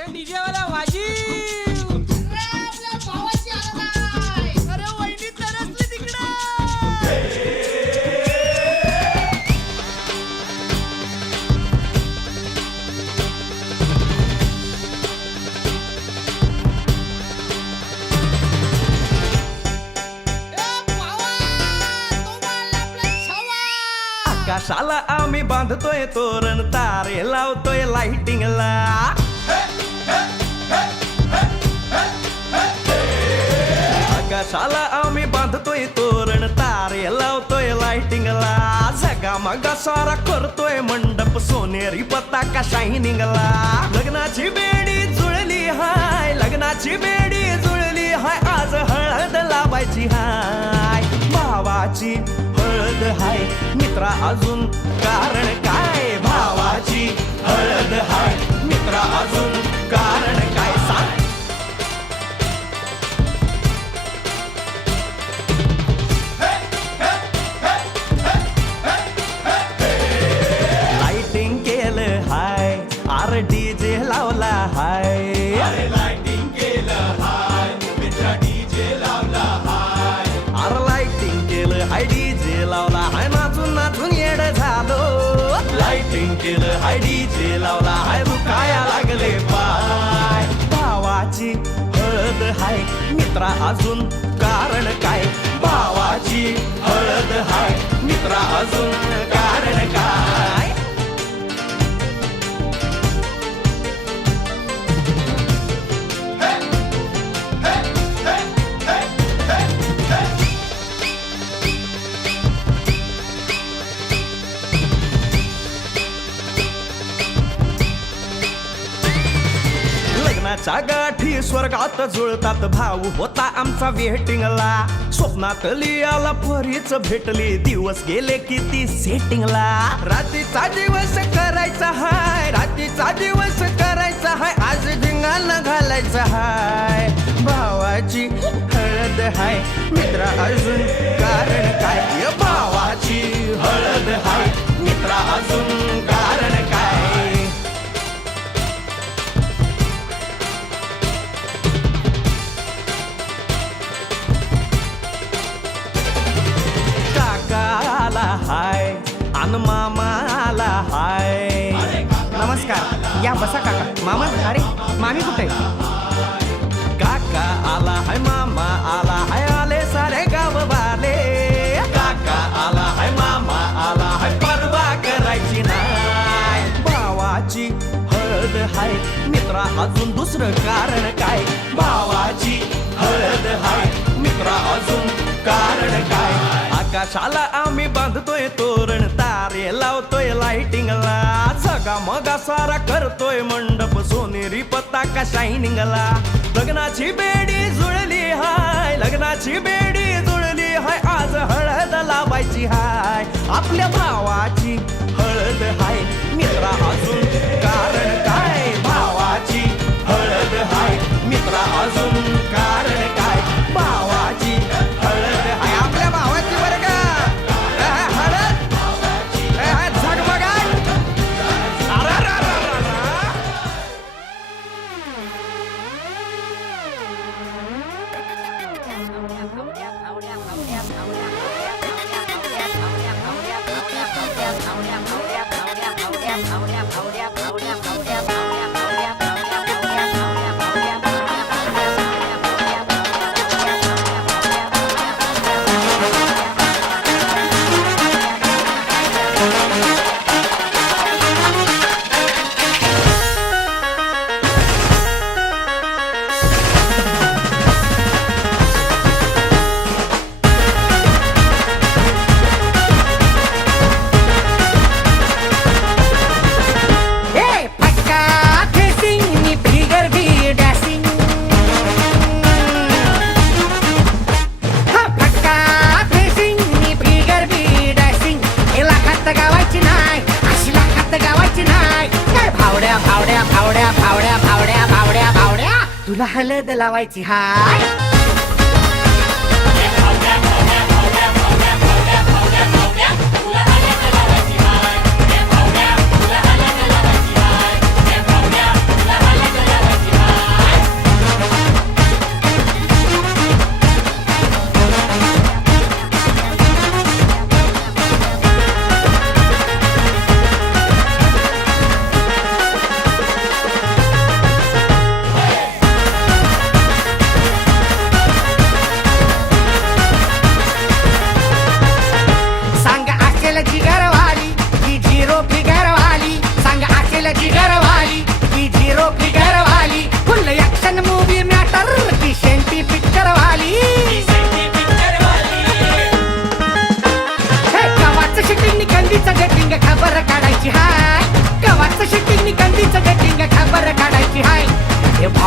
ए DJ वाला वाजी आपल्या भावाची आला नाही. अरे वहिनी तरसली तिकडं. आकाशाला आम्ही बांधतोय तोरण तारे लावतोय लाइटिंगला आकाशाला आम्ही बांधतोय तोरण तारे लावतोय लाइटिंगला जगा मगा सारा करतोय मंडप सोनेरी पताका शायनिंगला लग्नाची बेडी जुळली हाय लग्नाची बेडी जुळली हाय आज हळद लावायची हाय भावाची हळद हाय मित्रा अजून कारण काय भावाची हळद हाय मित्रा अजून कारण काय सांग लाइटिंग केलं हाय आर डीजे लावला हाय अरे लाइटिंग केलं हाय मित्रा डीजे लावला हाय आर लाइटिंग केलं हाय डीजे लावला हाय नाचून नाचून येड झालो लाइटिंग केलं हाय डीजे लावला हाय दुखाया लागले पाय भावाची हळद हाय मित्रा अजून कारण काय भावाची हळद हाय मित्रा अजून कारण काय लग्नाच्या गाठी स्वर्गात जुळतात भाऊ होता आमचा वेटिंगला स्वप्नात लियाला परीच भेटली दिवस गेले किती सेटिंगला रात्रीचा दिवस करायचा हाय रात्रीचा दिवस करायचा हाय आज धिंगाणा घालायचा हाय भावाची हळद हाय मित्रा अजून कारण काय भावाची हळद हाय मित्रा अजून कारण काय काकाला हाय अन मामाला हाय नमस्कार या बसा काका मामा अरे मामी कुठे काका आला हाय मामा आला हाय आले सारे गाव वाले काका आला हाय मामा आला हाय परवा करायची नाय भावाची हळद हाय मित्रा अजून दुसरं कारण काय भावाची हळद हाय मित्रा अजून कारण काय आकाशाला आम्ही बांधतोय तोरण तारे लावतोय लाइटिंगला सगा मगा सारा करतोय मंडप सोनेरी पताका शायनिंगला लग्नाची बेडी जुळली हाय लग्नाची बेडी जुळली हाय आज हळद लावायची हाय आपल्या भावाची हळद हाय मित्रा अजून कारण काय भावाची हळद हाय मित्रा अजून कारण काय भावाची हळद हाय आपल्या भावाची बरं का हळद झगमगाट तुला हळद लावायची हाय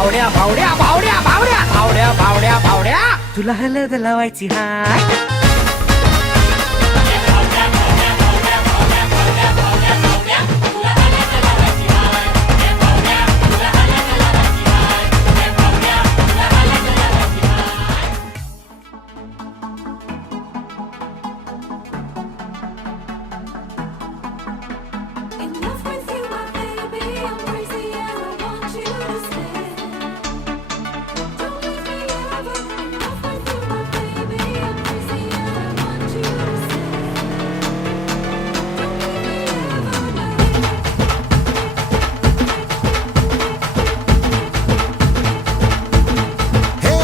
भावड्या भावड्या भावड्या भावड्या भावड्या भावड्या भावड्या तुला हलद लावायची हाय Enough with you, my baby. I'm crazy and I want you to stay. Don't leave me ever. Enough with you, my baby. I'm crazy and I want you to stay. Don't leave me ever. हे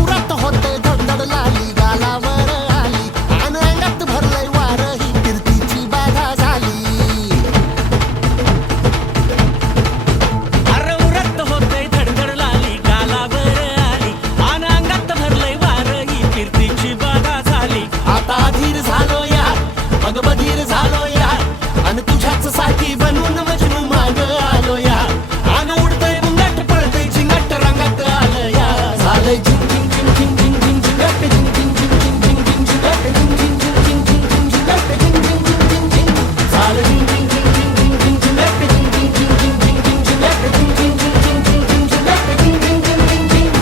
उरत होते धडधड लाली गालावर आली आणि अंगात भरलंय वार ही कीर्तीची बाधा झाली अरे उरत होते धडधड लाली गालावर आली आणि अंगात भरलंय वार ही कीर्तीची बाधा झाली आता धीर झालो यार मग बधीर झालो यार आणि तुझ्याच साठी बनून मजनू माग आलो यार आणि उडतंय मुंगट पळतंय झिंगट रंगात आलं यार झालंय झिंग झिंग झिंग झिंग झिंग झिंग झिंगट झिंग झिंग झिंग झिंग झिंग झिंग झिंगट झिंग झिंग झिंग झिंग झिंग झिंग झिंगट झिंग झिंग झिंग झिंग झिंग झालं झिंग झिंग झिंग झिंग झिंग झिंग झिंगट झिंग झिंग झिंग झिंग झिंग झिंग झिंगट झिंग झिंग झिंग झिंग झिंग झिंग झिंगट झिंग झिंग झिंग झिंग झिंग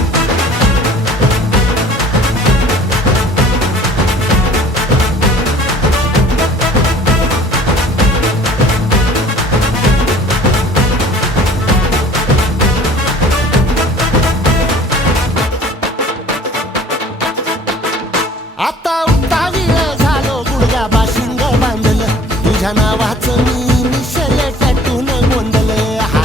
आता उतावीळ झालो गुडगा बाशिंग बांधलं तुझ्या नावाचं मी निशल टॅटून गोंधलं हा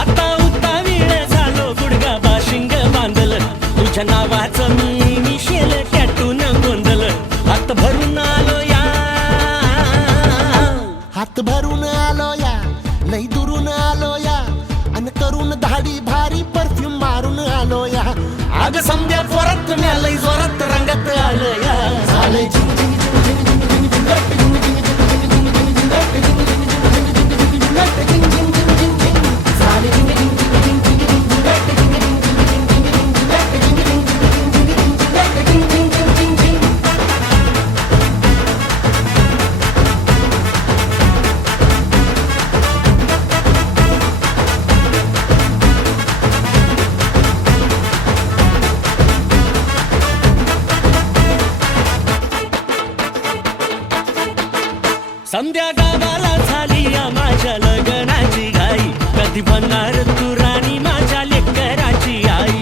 आता उतावीळ झालो गुडगा बाशिंग बांधलं तुझ्या नावाचं मी मिशेल टॅटून गोंधलं हात भरून आलो या हात भरून आलो या लई दुरून आलो या अन करून धाडी भारी परफ्यूम मारून आलो या अग समद्या जोरात लई जोरात रंगात आलं या झालंय झिंग झिंग झिंग झिंग झिंग झिंग झिंगट झिंग झिंग झिंग झिंग झिंग झिंगट झिंग झिंग झिंग झिंग झिंगट झिंग झिंग झिंग झिंग झिंग झालंय झिंग झिंग झिंग झिंग झिंग झिंगट झिंग झिंग झिंग झिंग झिंग झिंगट झिंग झिंग झिंग झिंग झिंग झिंगट झिंग झिंग झिंग झिंग संध्या गावाला झाली या माझ्या लग्नाची घाई कधी बनणार तू राणी माझ्या लेकराची आई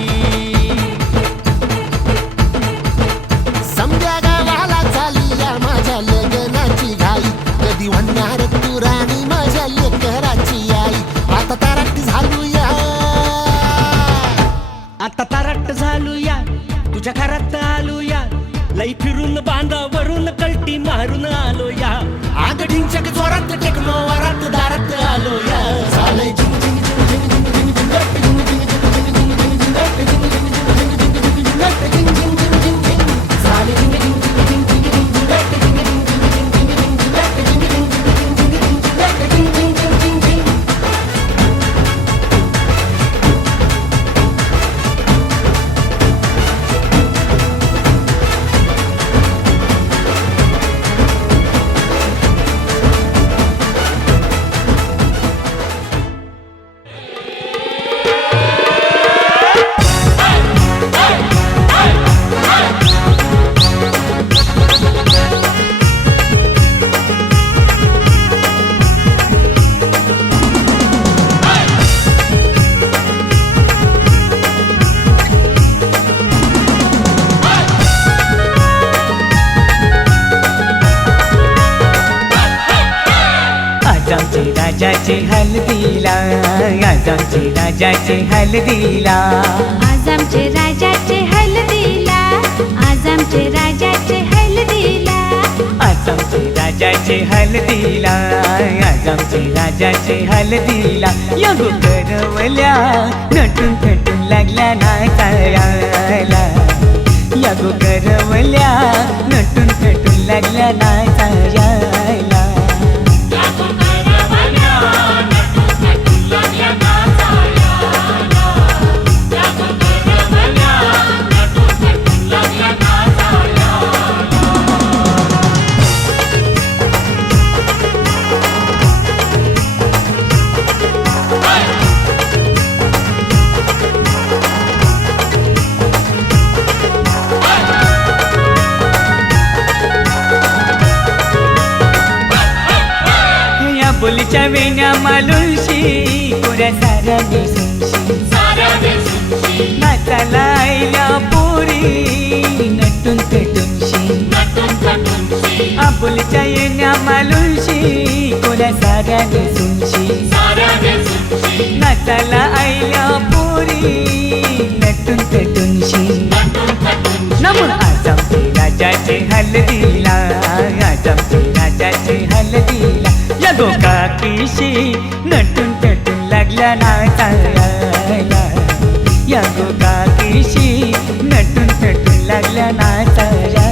समद्या गावाला झाली या माझ्या लग्नाची घाई कधी म्हणणार तू राणी माझ्या लेकराची आई आता ताराटी झालू या आता तारट झालो या तुझ्या घरात आलो या लई फिरून बांधावरून कलटी मारून आलो या आग ढिंचक जोरात टेकनो वरात दारात आलो या झालंय झिंग झिंग झिंग झिंग झिंग झिंग झिंगट झिंग झिंग झिंग झिंग झिंग झिंग झिंगट झिंग झिंग झिंग झिंग झिंग झिंगट झिंग झिंग झिंग झिंग झिंग झालंय झिंग झिंग झिंग झिंग झिंग झिंगट झिंग झिंग झिंग झिंग झिंग झिंगट झिंग झिंग झिंग झिंग झिंग झिंगट झिंग झिंग झिंग झिंग झिंग राजाचे हल्दीला आज आमचे राजाचे हल्दीला आज आमचे राजाचे हल्दीला आज आमचे राजाचे हल्दीला आज आमचे राजाचे हल्दीला आज आमचे राजाचे हल्दीला यगो करवल्या नटून थटून लागल्या नाचायला यगो करवल्या नटून थटून लागल्या नाचायला नटून आबुलीच्या वेण्या मालुशी कोऱ्या साऱ्या नेसूनशी नाचाला आईल्या पोरी नटून पेटूनशी आबुलीच्या येण्या मालुशी कोऱ्या साऱ्या नेसूनशी नाचाला आईल्या पोरी नटून पेटूनशी नमून आज आमचे राजाचे हलदीला आज आमचे राजाचे हलदीला या गोकाकीशी नटून पेटून लागल्या नाचायला या गोकाकीशी नटून पेटून लागल्या नाचायला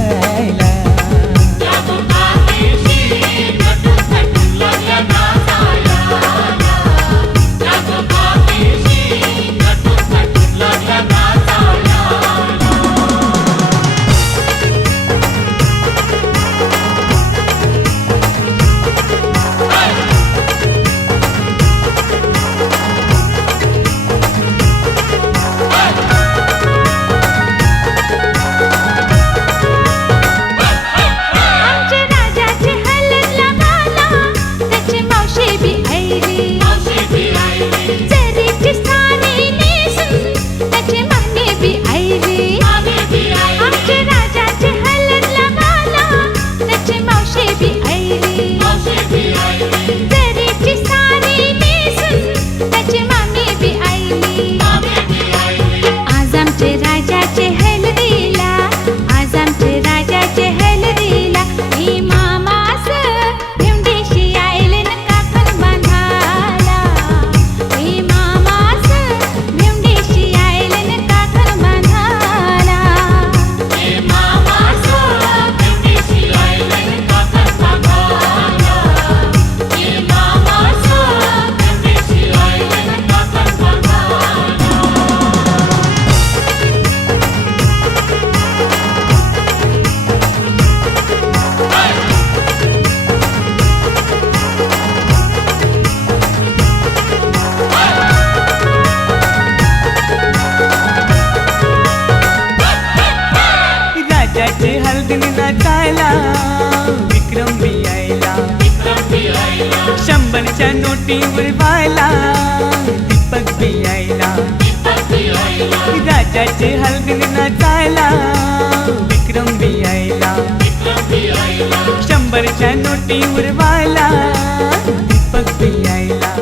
नाचायला विक्रम बी आयला 100च्या नोटी उडवायला दीपक बी आयला राजाचे हलदीने नाचायला विक्रम बी आयला 100च्या नोटी उडवायला दीपक बी आयला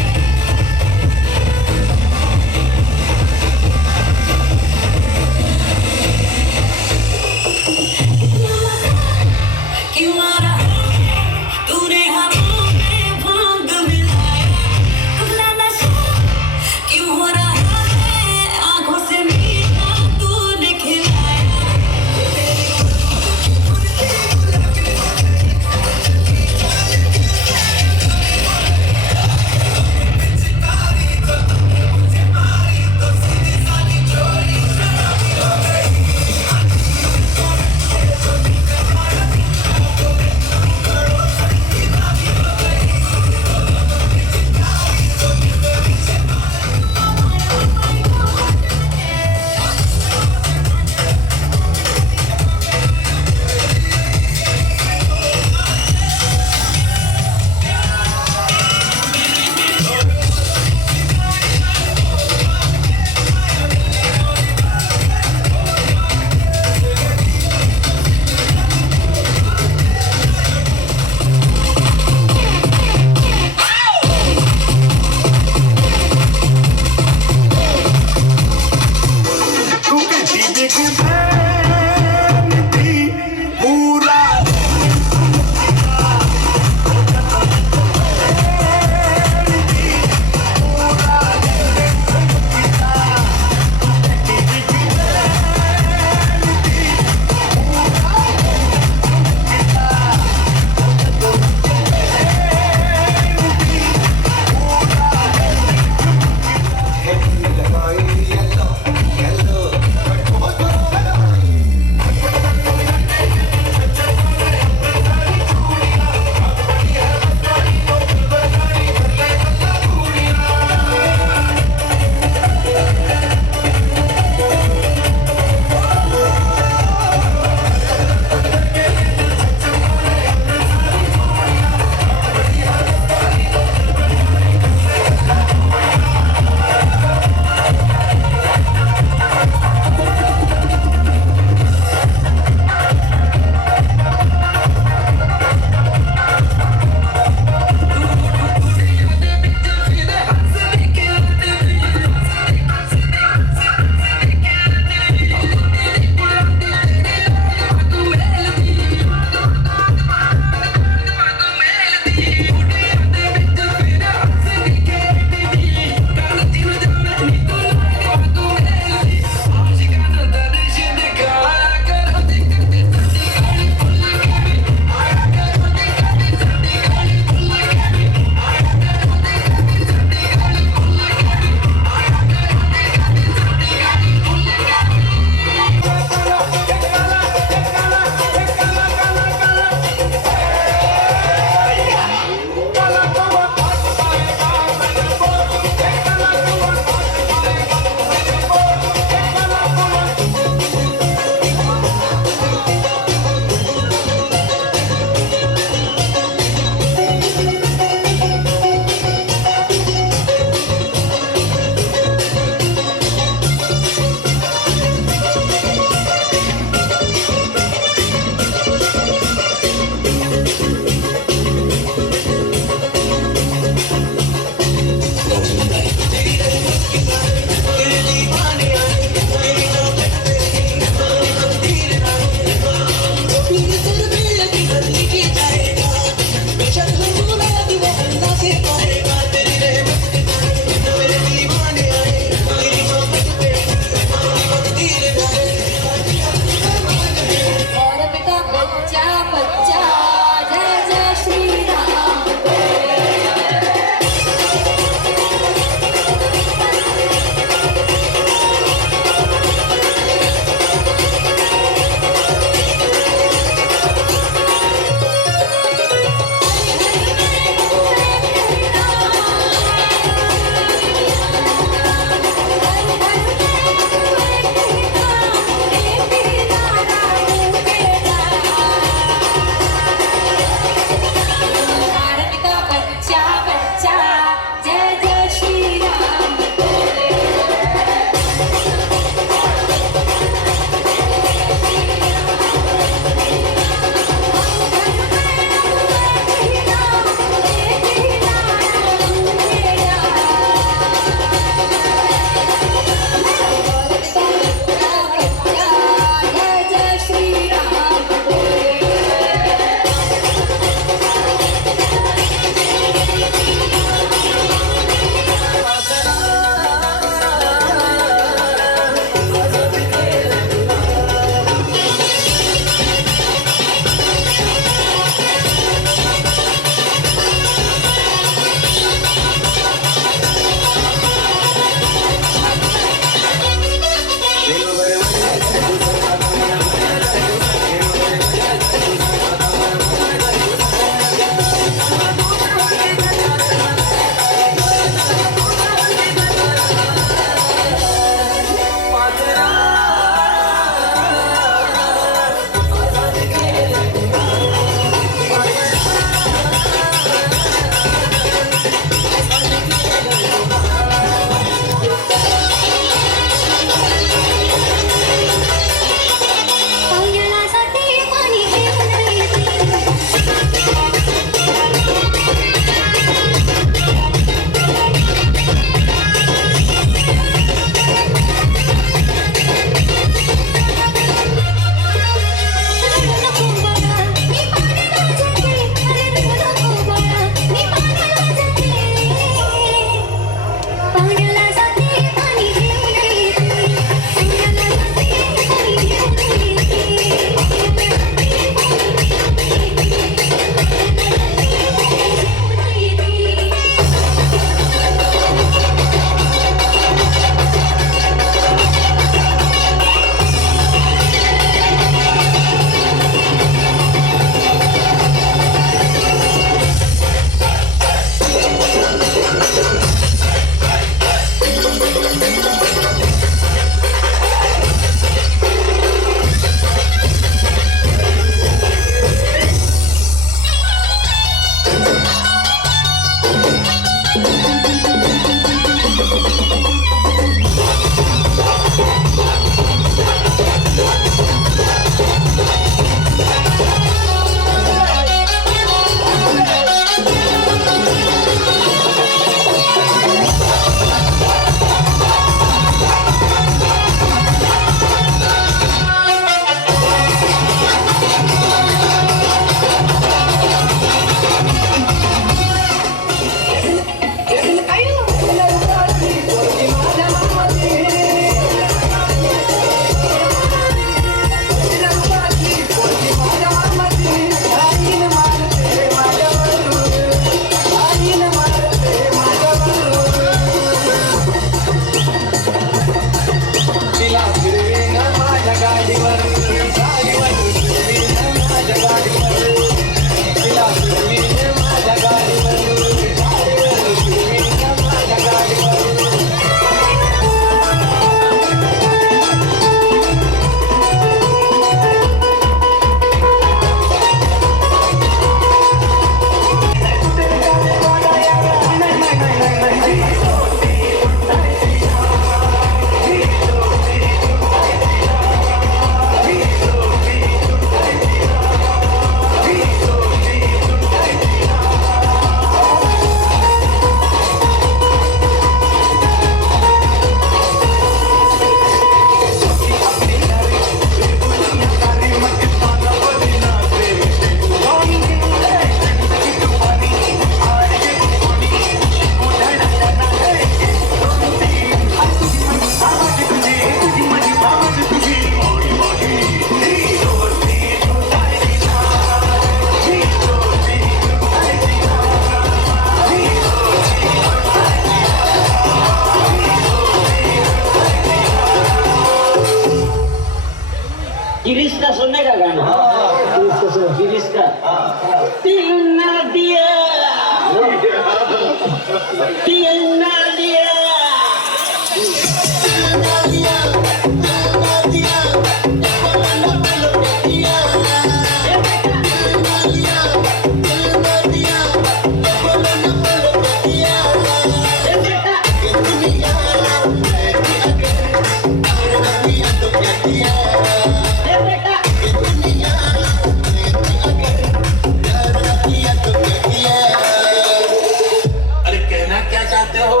अरे कहना क्या चाहते हो?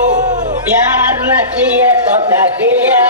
प्यार न किए तो क्या किया?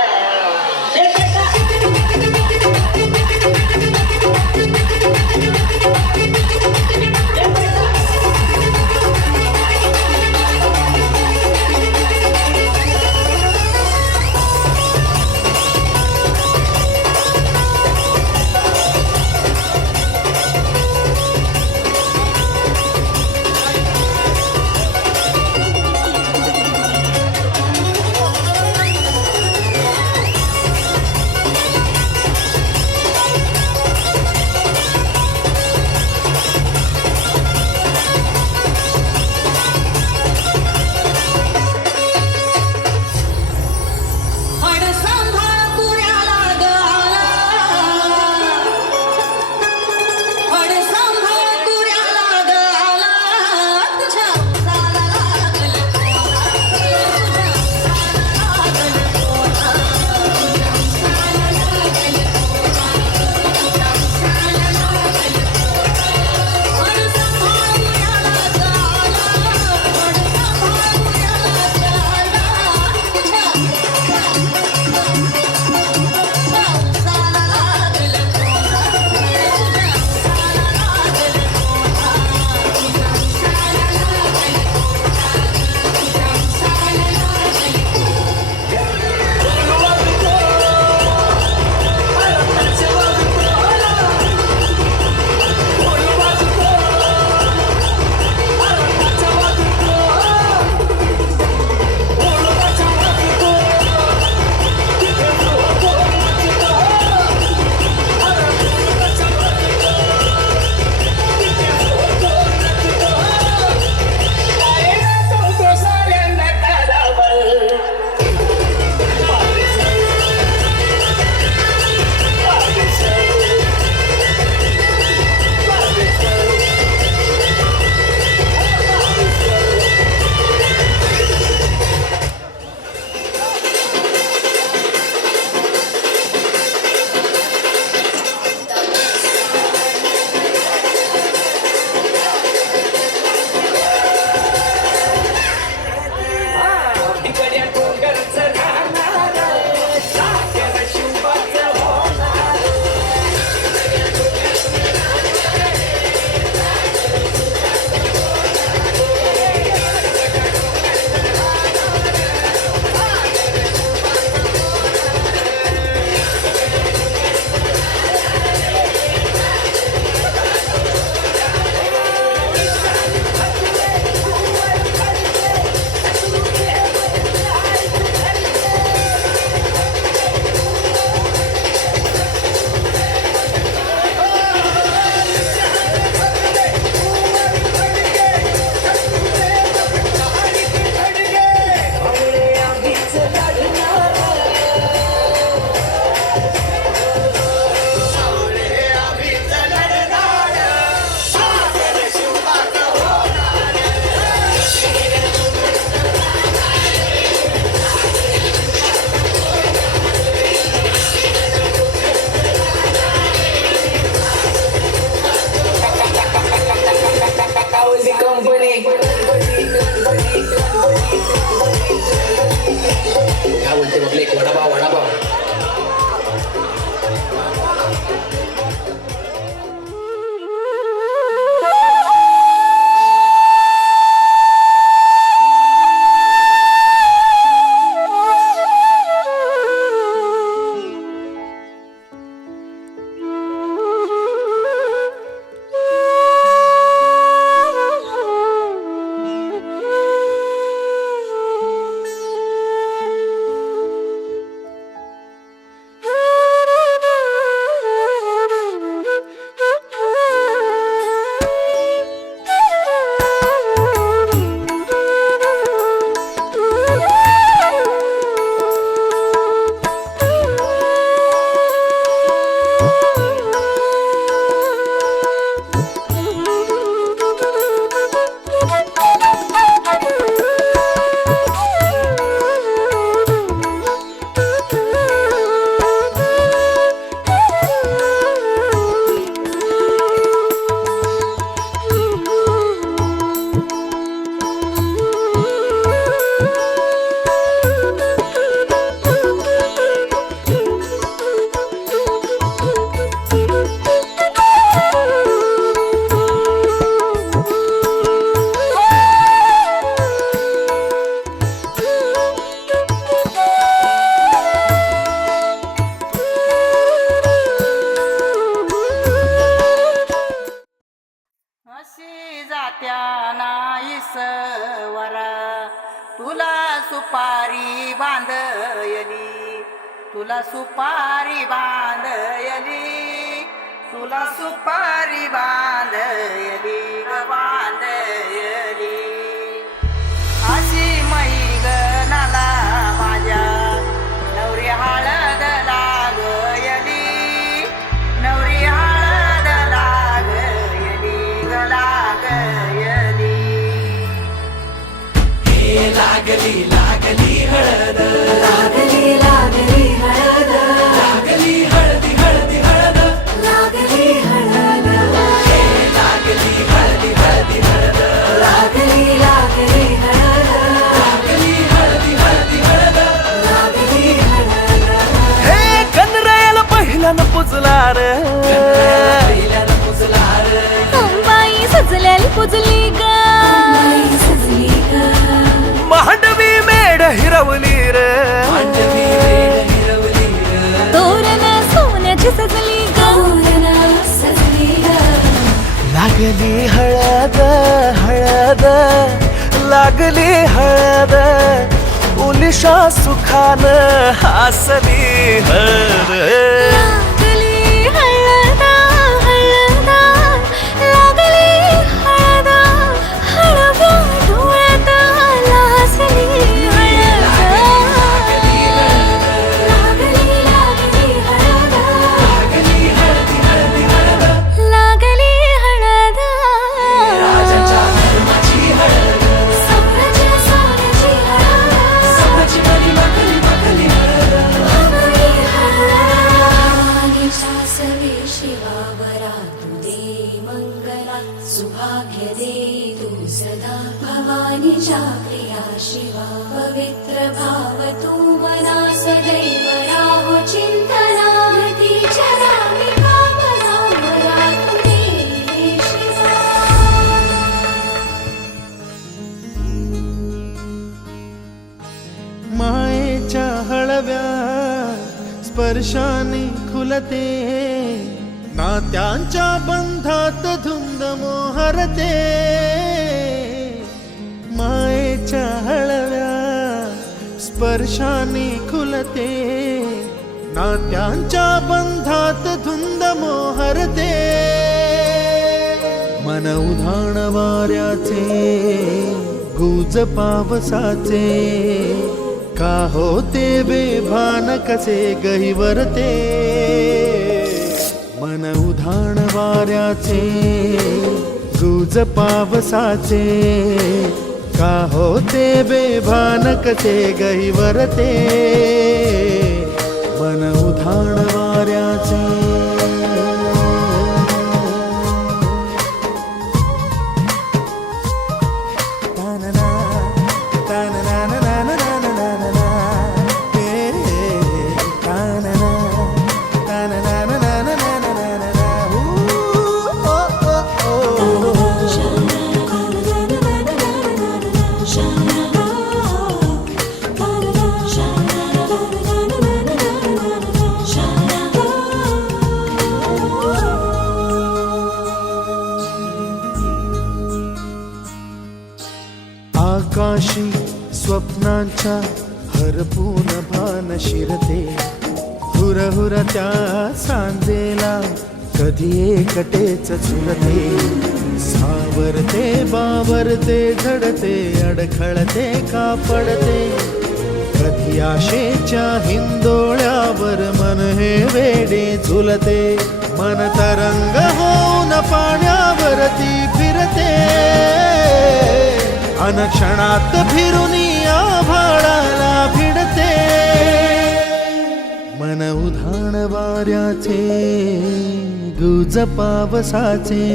वरा तुला सुपारी बांधयली तुला सुपारी बांधयली तुला सुपारी बांधयली बांधयली अशी मैगनाला माझ्या नवरी हळद लागयली नवरी हळद लागयली लागयली हे लागली लागली हळद लागली लागली हळद लागली हळदी हळदी हळद लागली हळद हे लागली हळदी हळदी हळद लागली लागली हळद लागली हळदी हळदी हळद लागली हळद हे कनरायाला पहिल्यानं पुजला रे पहिल्यानं पुजला रे अंबाई सजलेली पुजली ग अंबाई सजली ग मांडवी मेढ हिरवली रे मांडवी मेढ हिरवली रे तोरण सोन्याची सजली ग तोरण सजली ग लागली हळद हळद लागली हळद उलिशा सुखान हसली हळद लागली हळद हळद लागली हळद हळव्या डोळ्यात लाजली हळद लागली लागली हळद लागली हळदी हळदी हळद लागली हळद राजाच्या धर्माची हळद सोन्याची सोन्याची हळद सोन्याची मली मखली मखली हळद लागली हळद सासवे शिवावरा तू दे मंगला सुभाग्य दे तू सदा भवानीच्या प्रिया शिवा पवित्र भाव तू मना सदैव राहो चिंतना तीच्या रामी भावना मला तू दे शिवा मायेच्या हळव्या स्पर्शाने खुलते नात्यांच्या बंधात धुंद मोहरते मायेच्या हळव्या स्पर्शाने खुलते नात्यांच्या बंधात धुंद मोहरते मन उधाण वाऱ्याचे गुज पावसाचे का होते बेभान कसे गहिवरते मन उधाण वाऱ्याचे गुज पावसाचे का होते बेभान कसे गहिवरते मन उधाण वाऱ्याचे आकाशी स्वप्नांच्या हरपून भान शिरते हुर हुर त्या सांजेला कधी एकटेच झुरते सावरते बावरते झडते अडखळते का पडते कधी आशेच्या हिंदोळ्यावर मन हे वेडे झुलते मन तरंग होऊन पाण्यावरती फिरते अनक्षणात फिरून आभाळाला भिडते मन उधाण वाऱ्याचे गुज पावसाचे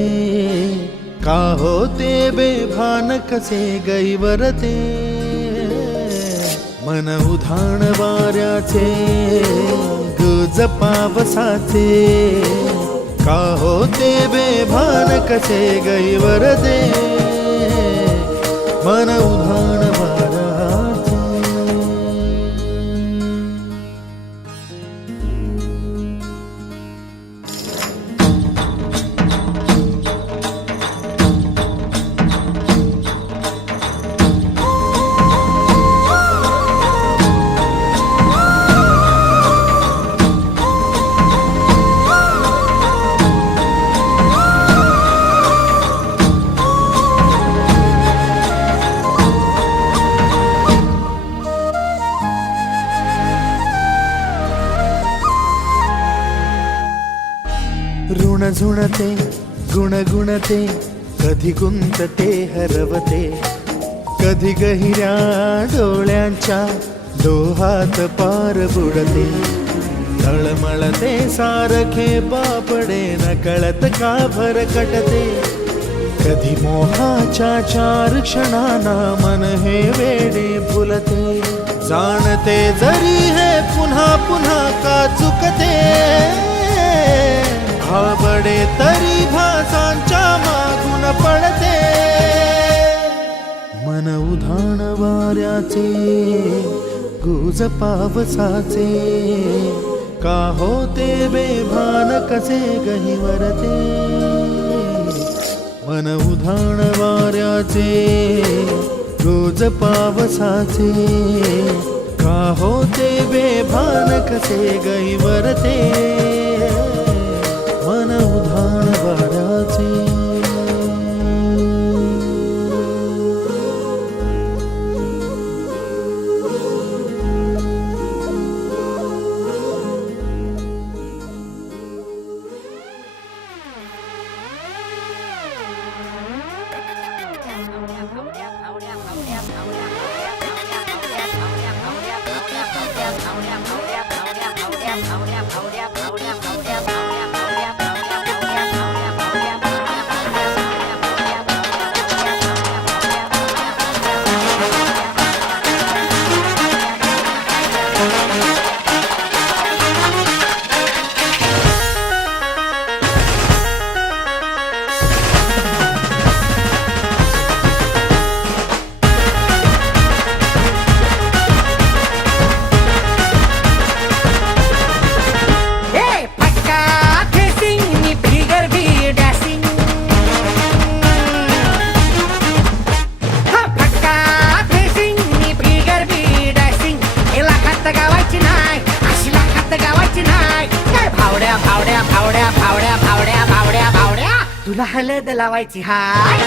का होते बेभान कसे गैवरते मन उधाण वाऱ्याचे गुज पावसाचे का होते बेभान कसे गैवरते मन उधाण वाऱ्याचे झुणझुणते गुणगुणते कधी गुंतते हरवते कधी गहिऱ्या डोळ्यांच्या डोहात पार बुडते तळमळते सारखे बापडे न कळत का भरकटते कधी मोहाच्या 4 क्षणांना मन हे वेडे फुलते जाणते जरी हे पुन्हा पुन्हा का चुकते भाबडे तरी भासांच्या मागून पडते मन उधाण वाऱ्याचे गुज पावसाचे का होते बेभान कसे गहिवरते मन उधाण वाऱ्याचे गुज पावसाचे का होते बेभान कसे गहिवरते मन उधाण वाऱ्याचे तुला हळद लावायची हाय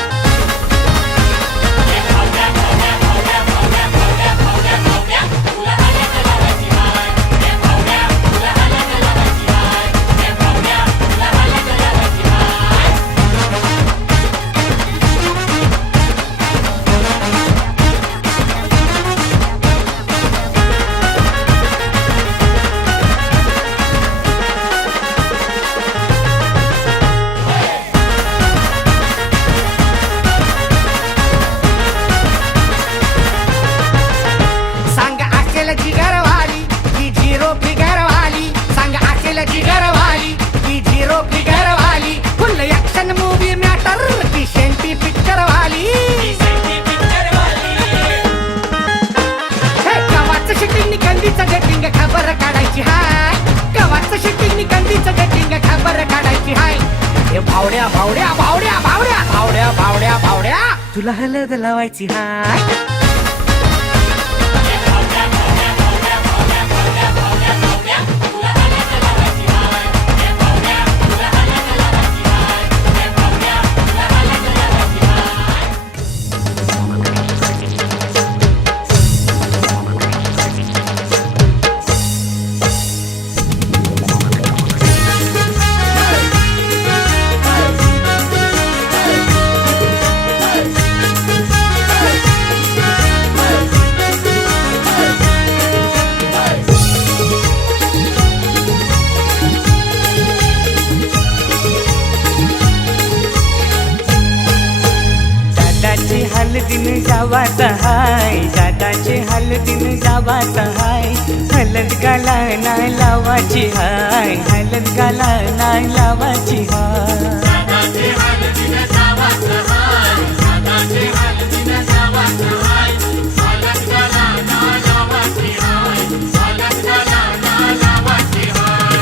खबर काढायची हाय कवाच शिटिंग कंदीचं गटिंग खबर काढायची हाय हे भावड्या भावड्या भावड्या भावड्या भावड्या भावड्या भावड्या तुला हळद लावायची हाय हलदीन जावाच हाय दादाचे हलदीन जावाच हाय हलद गाला नाही लावाची हाय हलद गाला नाही लावाची हाय दादाचे हलदीन जावाच हाय दादाचे हलदीन जावाच हाय हलद गाला नाही लावाची हाय हलद गाला नाही लावाची हाय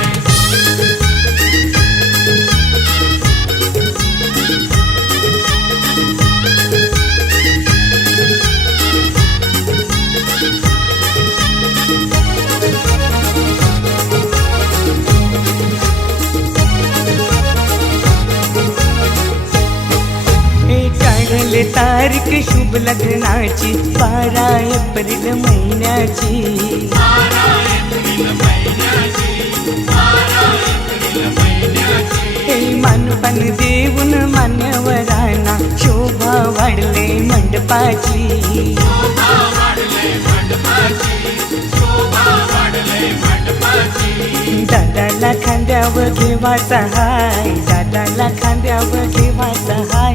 तारीख शुभ लग्नाची 12 एप्रिल महिन्याची मानपान देऊन मान्यवरांना शोभा वाढले मंडपाची दादाला खांद्यावर घेवाचा हाय दादाला खांद्यावर घेवाचा हाय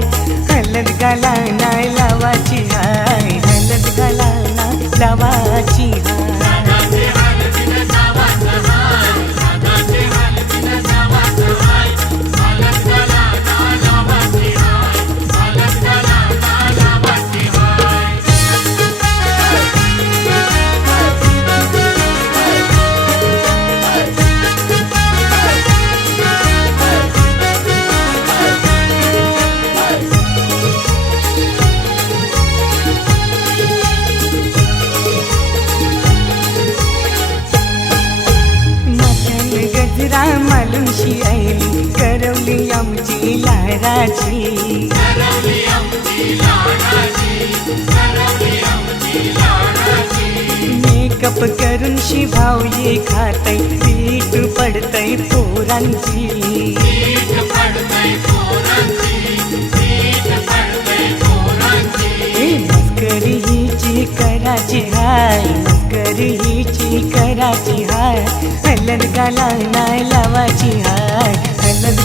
हलद गाला नाही लावाची हाय हलद गाला नाही लावाची हाय गजरा मालुंशी आईली करवली आमची लाडाची मेकअप करून शिभाव ये खातय पीठ पडतय पोरांची मस्करी हिची कराची हाय मस्करी हिची कराची हाय हलद गाला नाही लावाची हाय हलद